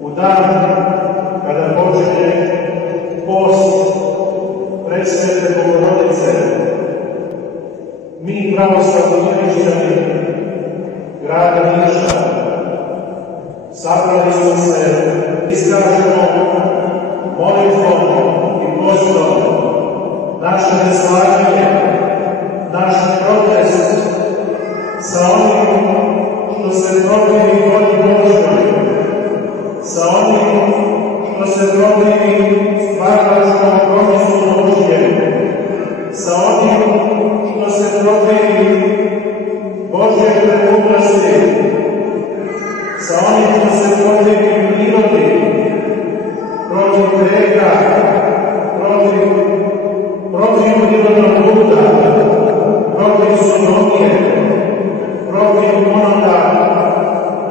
U dan kada počinje post Presvete Bogorodice, mi pravoslavni hrišćani grada Niša sabrali smo se, iskažemo molitvom i postom naše neslaganje, naš protest sa onim što se protivi volji Božjoj, sa onim što se protivi stvaralačkom promisu Božjem, sa onim što se protivi Božje premudrosti, sa onim što se protivi prirodi, protiv greka, protiv prirodnog bluda, protiv sodomije, protiv onoga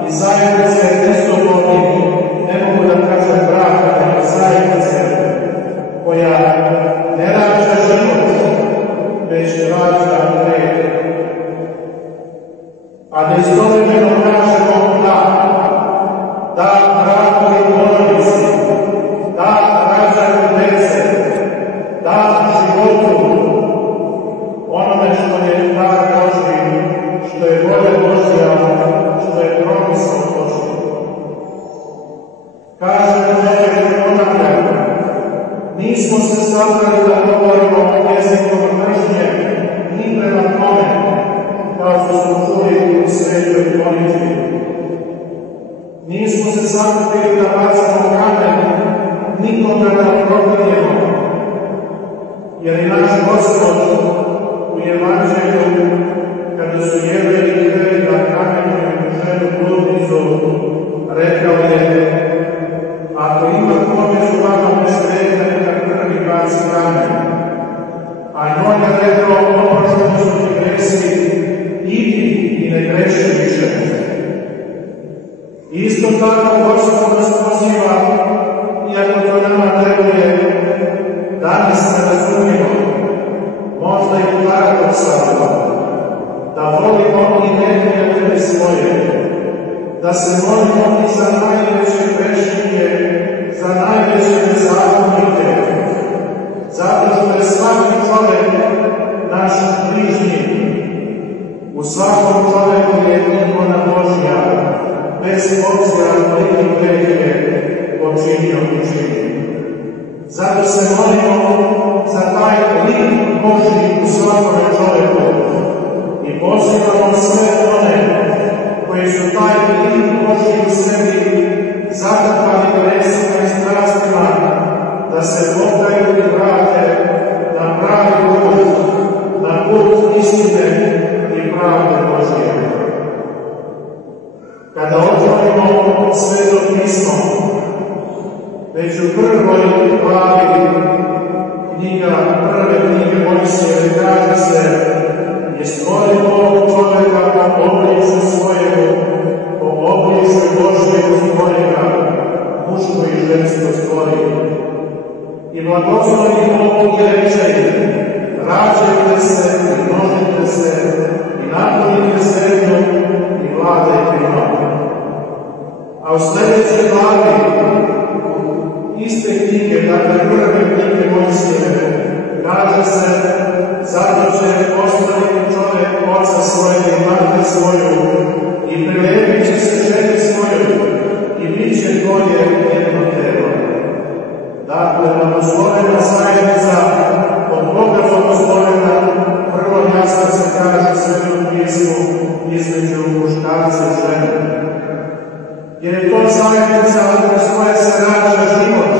i zajednice neslobodnih, ne mogu da kažem braka, nego zajednice koja ne rađa život, već rađa greh. A da istovremeno kažemo da brakovi porodici, da rađaju dece, da životu, onome što je dar Božji, što je volja Božja, što je promisao Božji. Kažemo čovjek ponavljamo, nismo se sabrali da govorimo jezikom mržnje, ni prema tome, kao što smo čuli u svetoj molitvi. Nismo se sabrali da bacamo kamen, nikoga da proklinjemo, jer i naš Gospod u Evanđelju, kada su Jevreji hteli da kamenjuju ženu bludnicu, rekao je: ako ima ko među vama besgrešan, neka prvi baci kamen. A njoj je rekao: oprošteni su ti gresi, idi i ne greši više. Isto tako Gospod nas poziva, iako to nama deluje danas nerazumljivo, možda i paradoksalno, da volimo i neprijatelje svoje, da se molimo i za najveće grešnike, za najveće nezakonite, zato što je svaki čovjek naš bližnji. U svakom čovjeku je ikona Božja, bez obzira koliki greh je počinio i čini. Zato se molimo za taj lik Božji u svakome čovjeku i pozivamo sve one koji su taj lik Božji u sebi zatrpani gresima i strastima, da se pokaju i vrate na pravi put, na put istine i pravde Božje. Kada otvorimo Sveto pismo, već u prvoj glavi prve knjige Mojsijeve kaže se: je stvorio Bog čovjeka po obličju svojemu, po obličju Božjemu stvorenja, muško i žensko stvorio. I blagoslovi Bog i reče: rađajte se i množite se i napunite zemlju i vladajte njom. A u sljedećoj glavi iste knjige, dakle prve knjige Mojsijeve, kaže se: zato će ostaviti čovjek oca svojega i majku svoju i prilepit će se ženi svojoj i bit će dvoje jedno telo. Dakle, blagoslovena zajednica, od Boga blagoslovena, vrlo jasno se kaže u Svetom pismu između muškarca i žene. Jer je to zajednica kroz koje se rađa život,